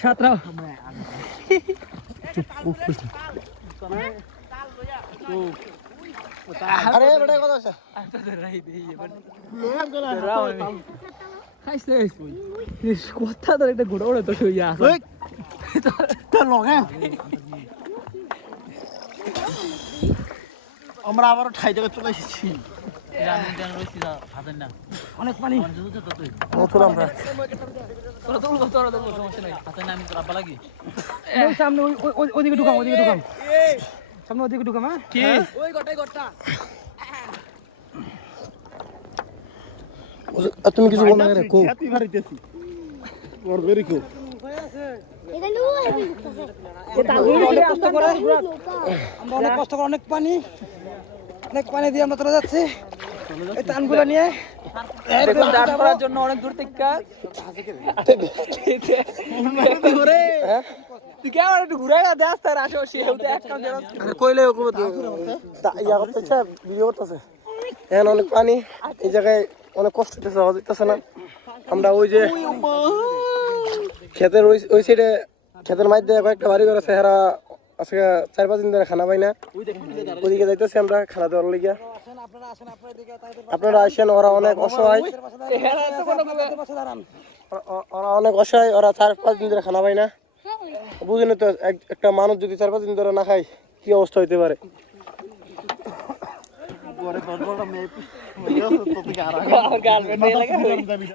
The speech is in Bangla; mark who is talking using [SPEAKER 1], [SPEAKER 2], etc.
[SPEAKER 1] সাঁতরাও।
[SPEAKER 2] আরে বেটা কথা আছে।
[SPEAKER 1] খাইছে কথা তো একটা ঘোড়া ওড়ে তো শুইয়া আছে।
[SPEAKER 2] তোর লগে। আমরা আবার ঠাই জায়গায় চলে এসেছি।
[SPEAKER 1] অনেক পানি।
[SPEAKER 2] আমরা।
[SPEAKER 1] তোরা তো তোরা তো সমস্যা নাই। এই সামনে ওই ওই- ওই- ওইদিকে ঢুকাম ওইদিকে ঢুকাম। সামনে ওইদিকে ঢুকাম হ্যাঁ? কি? ওই গটাই গটা
[SPEAKER 2] তুমি কিছু বল না রে কো। ওর ভেরি কো
[SPEAKER 3] এটা নিয়ে আইবি লিখতেছে
[SPEAKER 1] অনেক কষ্ট করে আমরা অনেক কষ্ট করে। অনেক পানি। অনেক পানি দিয়ে আমরা তোরা যাচ্ছি। এই টানগুলো নিয়ে। দেখুন ডান করার জন্য অনেক দূর থেকে। তুই কে আমার একটু ঘুরে গেছে আসতে আর আসো সে হেলতে এক কাম
[SPEAKER 2] কইলে ইয়া করতেছে ভিডিও করতেছে। এখন অনেক পানি এই জায়গায় অনেক কষ্ট হইতেছে না। আমরা ওই যে ক্ষেতের ওই ওই সাইডে ক্ষেতের মধ্যে কয়েকটা বাড়ি ঘর আছে হেরা আজকে চার পাঁচ দিন ধরে খানা পাই না। ওইদিকে যাইতেছি আমরা খানা দেওয়ার লিগিয়া আপনারা আসেন ওরা অনেক অসহায়। ওরা- ওরা অনেক অসহায় ওরা চার পাঁচ দিন ধরে খানা পাই না। বুঝেন তো এক- একটা মানুষ যদি চার পাঁচ দিন ধরে না খায় কি অবস্থা হইতে পারে?